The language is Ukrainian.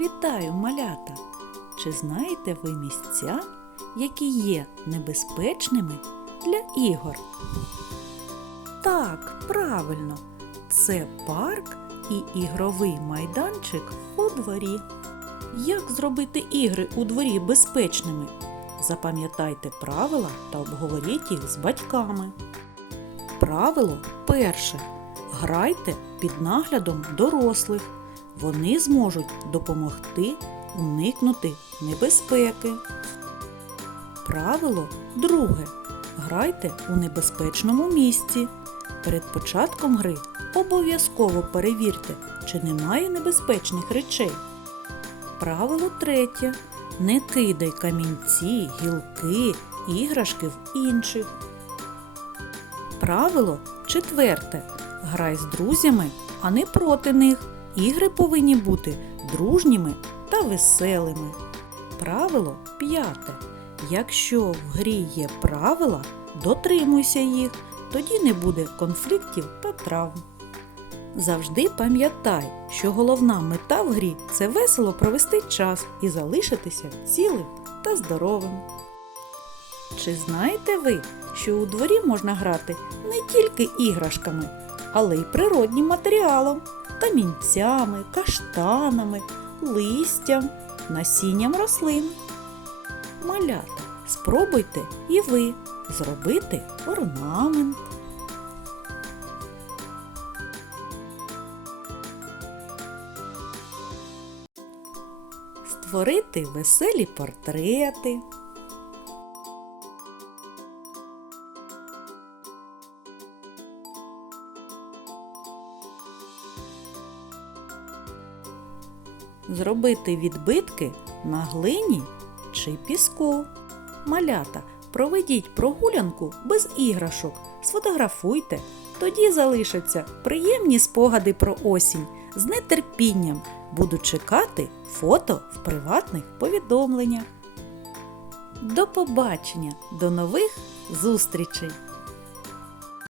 Вітаю, малята! Чи знаєте ви місця, які є небезпечними для ігор? Так, правильно, це парк і ігровий майданчик у дворі. Як зробити ігри у дворі безпечними? Запам'ятайте правила та обговоріть їх з батьками. Правило перше. Грайте під наглядом дорослих. Вони зможуть допомогти уникнути небезпеки. Правило друге. Грайте у небезпечному місці. Перед початком гри обов'язково перевірте, чи немає небезпечних речей. Правило третє. Не кидай камінці, гілки, іграшки в інших. Правило четверте. Грай з друзями, а не проти них. Ігри повинні бути дружніми та веселими. Правило п'яте. Якщо в грі є правила, дотримуйся їх, тоді не буде конфліктів та травм. Завжди пам'ятай, що головна мета в грі це весело провести час і залишитися цілим та здоровим. Чи знаєте ви, що у дворі можна грати не тільки іграшками, але й природнім матеріалом, камінцями, каштанами, листям, насінням рослин? Малята, спробуйте і ви зробити орнамент. Створити веселі портрети. Зробити відбитки на глині чи піску. Малята, проведіть прогулянку без іграшок, сфотографуйте. Тоді залишаться приємні спогади про осінь. З нетерпінням буду чекати фото в приватних повідомленнях. До побачення, до нових зустрічей!